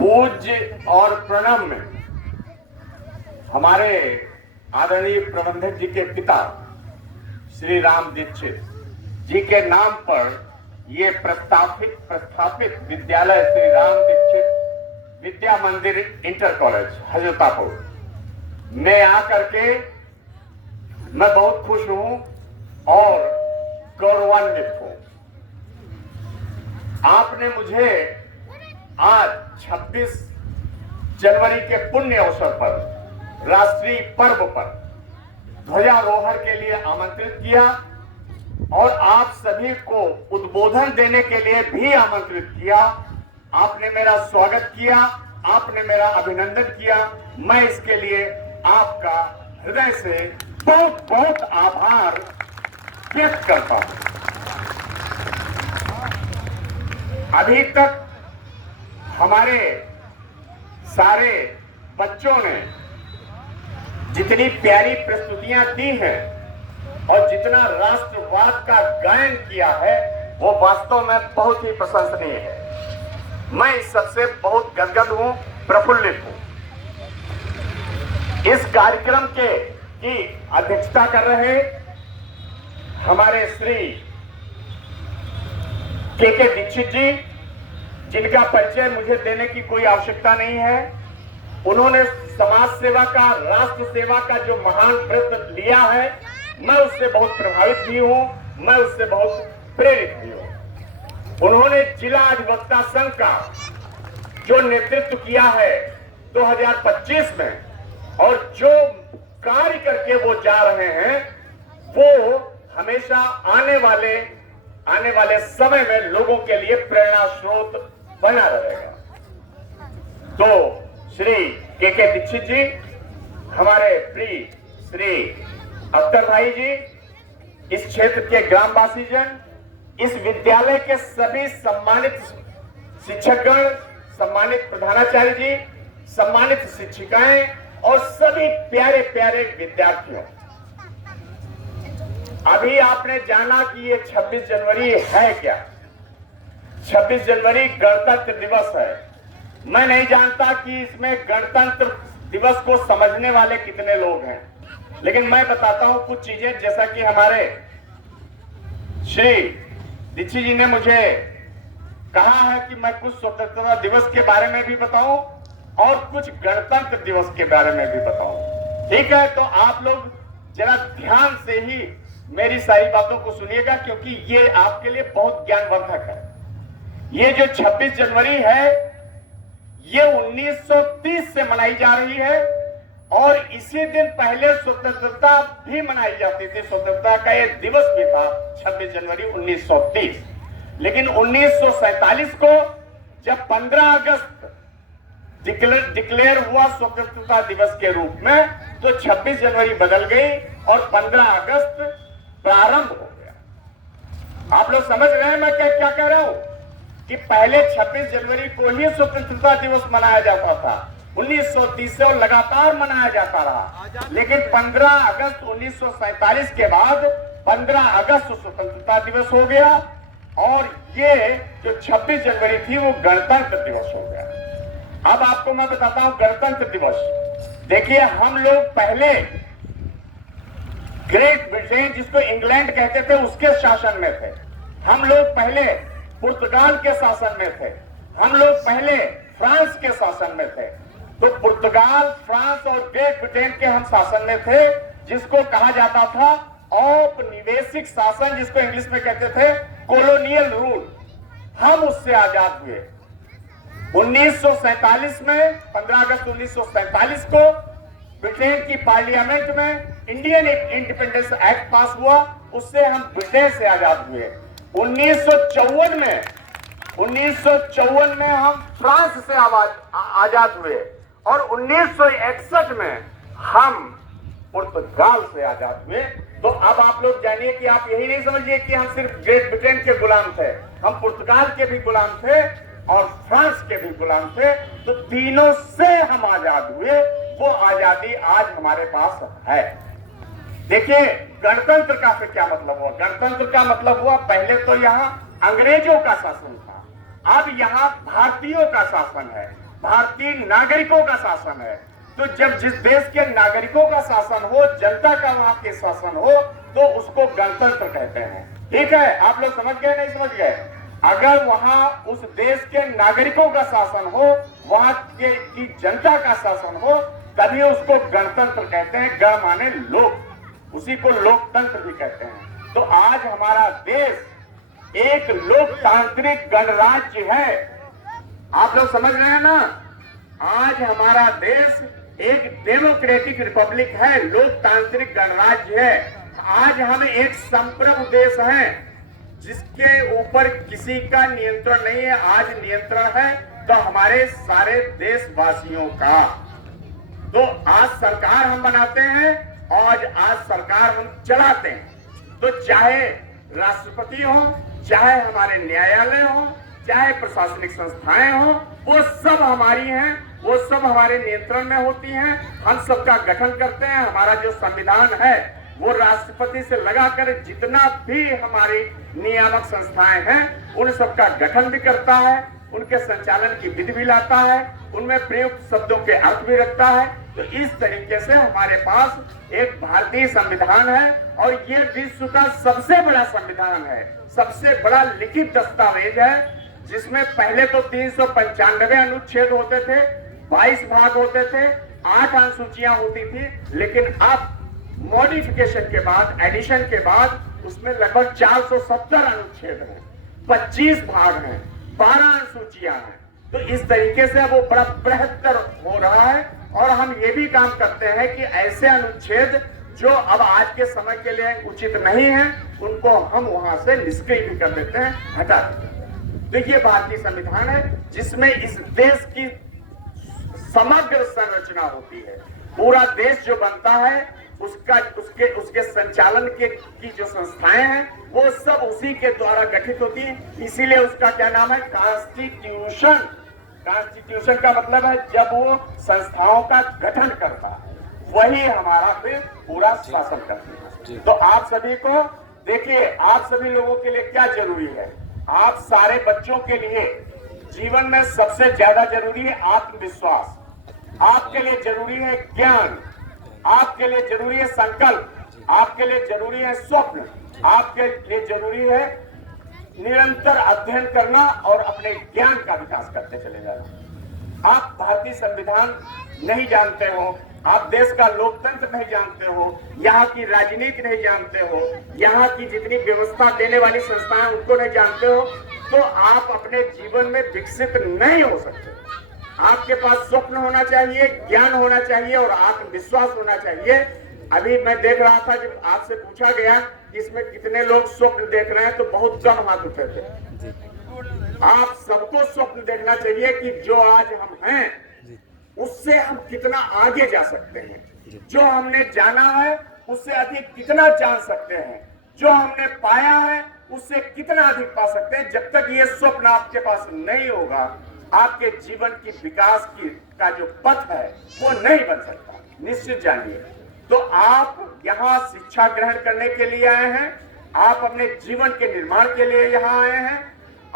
पूज्य और प्रणव में हमारे आदरणीय प्रबंधक जी के पिता श्री राम दीक्षित जी के नाम पर ये प्रस्थापित विद्यालय श्री राम दीक्षित विद्या मंदिर इंटर कॉलेज हजरतापुर में आकर के मैं बहुत खुश हूं और गौरवान्वित हूं। आपने मुझे आज 26 जनवरी के पुण्य अवसर पर राष्ट्रीय पर्व पर ध्वजारोहण के लिए आमंत्रित किया और आप सभी को उद्बोधन देने के लिए भी आमंत्रित किया। आपने मेरा स्वागत किया, आपने मेरा अभिनंदन किया। मैं इसके लिए आपका हृदय से बहुत बहुत आभार व्यक्त करता हूं। अभी तक हमारे सारे बच्चों ने जितनी प्यारी प्रस्तुतियां दी हैं और जितना राष्ट्रवाद का गायन किया है वो वास्तव में बहुत ही प्रशंसनीय है। मैं इस सबसे बहुत गदगद हूं, प्रफुल्लित हूं। इस कार्यक्रम की अध्यक्षता कर रहे हमारे श्री के दीक्षित जी, जिनका परिचय मुझे देने की कोई आवश्यकता नहीं है। उन्होंने समाज सेवा का, राष्ट्र सेवा का जो महान व्रत लिया है, मैं उससे बहुत प्रभावित भी हूं, मैं उससे बहुत प्रेरित भी हूं। उन्होंने जिला अधिवक्ता संघ का जो नेतृत्व किया है 2025 में और जो कार्य करके वो जा रहे हैं वो हमेशा आने वाले समय में लोगों के लिए प्रेरणा स्रोत बना रहेगा। तो श्री के दीक्षित जी, हमारे प्रिय श्री अख्तर भाई जी, इस क्षेत्र के ग्रामवासी जन, इस विद्यालय के सभी सम्मानित शिक्षकगण, सम्मानित प्रधानाचार्य जी, सम्मानित शिक्षिकाएं और सभी प्यारे प्यारे विद्यार्थियों, अभी आपने जाना कि ये 26 जनवरी है क्या। 26 जनवरी गणतंत्र दिवस है। मैं नहीं जानता कि इसमें गणतंत्र दिवस को समझने वाले कितने लोग हैं, लेकिन मैं बताता हूं कुछ चीजें। जैसा कि हमारे श्री दीक्षित जी ने मुझे कहा है कि मैं कुछ स्वतंत्रता दिवस के बारे में भी बताऊं और कुछ गणतंत्र दिवस के बारे में भी बताऊं। ठीक है, तो आप लोग जरा ध्यान से ही मेरी सारी बातों को सुनिएगा, क्योंकि ये आपके लिए बहुत ज्ञानवर्धक है। ये जो 26 जनवरी है ये 1930 से मनाई जा रही है और इसी दिन पहले स्वतंत्रता भी मनाई जाती थी। स्वतंत्रता का ये दिवस भी था 26 जनवरी 1930। लेकिन 1947 को जब 15 अगस्त डिक्लेयर हुआ स्वतंत्रता दिवस के रूप में, तो 26 जनवरी बदल गई और 15 अगस्त प्रारंभ हो गया। आप लोग समझ रहे हैं मैं क्या कह रहा हूं कि पहले 26 जनवरी को ही स्वतंत्रता दिवस मनाया जाता था 1930 से और लगातार मनाया जाता रहा। लेकिन 15 अगस्त 1947 के बाद 15 अगस्त स्वतंत्रता दिवस हो गया और ये जो 26 जनवरी थी वो गणतंत्र दिवस हो गया। अब आपको मैं बताता हूं गणतंत्र दिवस। देखिए, हम लोग पहले ग्रेट ब्रिटेन, जिसको इंग्लैंड कहते थे, उसके शासन में थे। हम लोग पहले पुर्तगाल के शासन में थे। हम लोग पहले फ्रांस के शासन में थे। तो पुर्तगाल, फ्रांस और ग्रेट ब्रिटेन के हम शासन में थे, जिसको कहा जाता था औपनिवेशिक शासन, जिसको इंग्लिश में कहते थे कॉलोनियल रूल। हम उससे आजाद हुए 1947 में। 15 अगस्त 1947 को ब्रिटेन की पार्लियामेंट में इंडियन इंडिपेंडेंस एक्ट पास हुआ, उससे हम ब्रिटेन से आजाद हुए। 1954 में हम फ्रांस से आजाद हुए और 1961 में हम पुर्तगाल से आजाद हुए। तो अब आप लोग जानिए कि आप यही नहीं समझिए कि हम सिर्फ ग्रेट ब्रिटेन के गुलाम थे, हम पुर्तगाल के भी गुलाम थे और फ्रांस के भी गुलाम थे। तो तीनों से हम आजाद हुए। वो आजादी आज हमारे पास है। देखिए, गणतंत्र का फिर क्या मतलब हुआ। गणतंत्र का मतलब हुआ, पहले तो यहाँ अंग्रेजों का शासन था, अब यहाँ भारतीयों का शासन है भारतीय नागरिकों का शासन है। तो जब जिस देश के नागरिकों का शासन हो, जनता का वहां के शासन हो, तो उसको गणतंत्र कहते हैं। ठीक है, आप लोग समझ गए नहीं समझ गए? अगर वहां उस देश के नागरिकों का शासन हो, वहां की जनता का शासन हो, तभी उसको गणतंत्र कहते हैं। गण माने लोक, उसी को लोकतंत्र भी कहते हैं। तो आज हमारा देश एक लोकतांत्रिक गणराज्य है। आप लोग समझ रहे हैं ना? आज हमारा देश एक डेमोक्रेटिक रिपब्लिक है, लोकतांत्रिक गणराज्य है। आज हम एक संप्रभु देश हैं जिसके ऊपर किसी का नियंत्रण नहीं है। आज नियंत्रण है तो हमारे सारे देशवासियों का। तो आज सरकार हम बनाते हैं और आज सरकार हम चलाते हैं। तो चाहे राष्ट्रपति हो, चाहे हमारे न्यायालय हो, चाहे प्रशासनिक संस्थाएं हो, वो सब हमारी हैं, वो सब हमारे नियंत्रण में होती हैं। हम सबका गठन करते हैं। हमारा जो संविधान है वो राष्ट्रपति से लगाकर जितना भी हमारी नियामक संस्थाएं हैं उन सबका गठन भी करता है, उनके संचालन की विधि भी लाता है, उनमें प्रयुक्त शब्दों के अर्थ भी रखता है। तो इस तरीके से हमारे पास एक भारतीय संविधान है और ये विश्व का सबसे बड़ा संविधान है, सबसे बड़ा लिखित दस्तावेज है, जिसमें पहले तो 395 अनुच्छेद होते थे, 22 भाग होते थे, 8 अनुसूचियां होती थी। लेकिन अब मॉडिफिकेशन के बाद, एडिशन के बाद उसमें लगभग 470 अनुच्छेद हैं, 25 भाग हैं, 12 अनुसूचियां हैं। तो इस तरीके से वो बड़ा बेहतर हो रहा है। और हम ये भी काम करते हैं कि ऐसे अनुच्छेद जो अब आज के समय के लिए उचित नहीं है, उनको हम वहां से निष्क्रिय भी कर देते हैं, हटा देते हैं। तो ये भारतीय संविधान है जिसमें इस देश की समग्र संरचना होती है। पूरा देश जो बनता है उसके संचालन की जो संस्थाएं हैं वो सब उसी के द्वारा गठित होती है। इसीलिए उसका क्या नाम है? कॉन्स्टिट्यूशन। कॉन्स्टिट्यूशन का मतलब है जब वो संस्थाओं का गठन करता है, वही हमारा फिर पूरा शासन करती है। तो आप सभी को देखिए, आप सभी लोगों के लिए क्या जरूरी है? आप सारे बच्चों के लिए जीवन में सबसे ज्यादा जरूरी है आत्मविश्वास, आपके लिए जरूरी है ज्ञान, आपके लिए जरूरी है संकल्प, आपके लिए जरूरी है स्वप्न, आपके लिए जरूरी है निरंतर अध्ययन करना और अपने ज्ञान का विकास करते चले जाना। आप भारतीय संविधान नहीं जानते हो, आप देश का लोकतंत्र नहीं जानते हो, यहाँ की राजनीति नहीं जानते हो, यहाँ की जितनी व्यवस्था देने वाली संस्थाएं उनको नहीं जानते हो, तो आप अपने जीवन में विकसित नहीं हो सकते। आपके पास स्वप्न होना चाहिए, ज्ञान होना चाहिए और आत्मविश्वास होना चाहिए। अभी मैं देख रहा था, जब आपसे पूछा गया कि इसमें कितने लोग स्वप्न देख रहे हैं, तो बहुत कम हाथ उठे थे। आप सबको स्वप्न देखना चाहिए कि जो आज हम हैं उससे हम कितना आगे जा सकते हैं, जो हमने जाना है उससे अधिक कितना जान सकते हैं, जो हमने पाया है उससे कितना अधिक पा सकते हैं। जब तक ये स्वप्न आपके पास नहीं होगा, आपके जीवन की विकास का जो पथ है वो नहीं बन सकता, निश्चित जानिए। तो आप यहाँ शिक्षा ग्रहण करने के लिए आए हैं, आप अपने जीवन के निर्माण के लिए यहाँ आए हैं,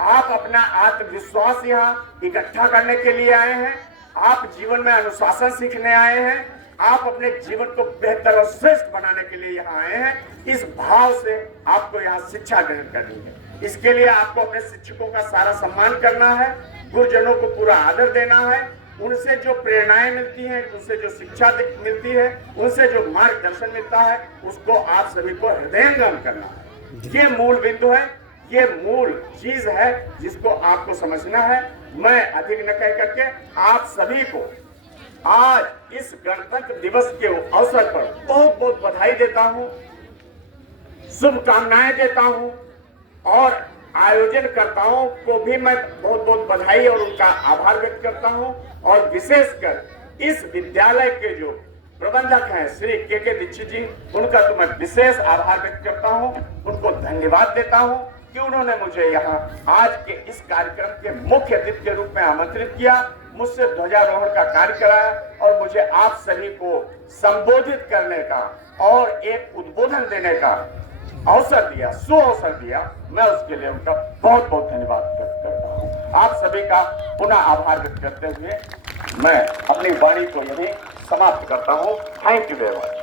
आप अपना आत्मविश्वास यहाँ इकट्ठा करने के लिए आए हैं, आप जीवन में अनुशासन सीखने आए हैं, आप अपने जीवन को बेहतर और श्रेष्ठ बनाने के लिए यहाँ आए हैं। इस भाव से आपको यहाँ शिक्षा ग्रहण करनी है। इसके लिए आपको अपने शिक्षकों का सारा सम्मान करना है, गुरुजनों को पूरा आदर देना है, उनसे जो प्रेरणाएं मिलती हैं, उनसे जो शिक्षा मिलती है, उनसे जो मार्गदर्शन मिलता है, उसको आप सभी को हृदयंगम करना है। ये मूल बिंदु है, ये मूल चीज है जिसको आपको समझना है। मैं अधिक न कह करके आप सभी को आज इस गणतंत्र दिवस के अवसर पर बहुत बहुत बधाई देता हूं, शुभकामनाएं देता हूं और आयोजनकर्ताओं को भी मैं बहुत बहुत बधाई और उनका आभार व्यक्त करता हूं। और विशेषकर इस विद्यालय के जो प्रबंधक हैं श्री के दीक्षित जी, उनका तो मैं विशेष आभार व्यक्त करता हूं, उनको धन्यवाद देता हूं कि उन्होंने मुझे यहाँ आज के इस कार्यक्रम के मुख्य अतिथि के रूप में आमंत्रित किया, मुझसे ध्वजारोहण का कार्य कराया और मुझे आप सभी को संबोधित करने का और एक उद्बोधन देने का अवसर दिया, अवसर दिया। मैं उसके लिए उनका बहुत बहुत धन्यवाद व्यक्त करता हूँ। आप सभी सभी का पुनः आभार व्यक्त करते हुए मैं अपनी वाणी को यहीं समाप्त करता हूं। Thank you very much.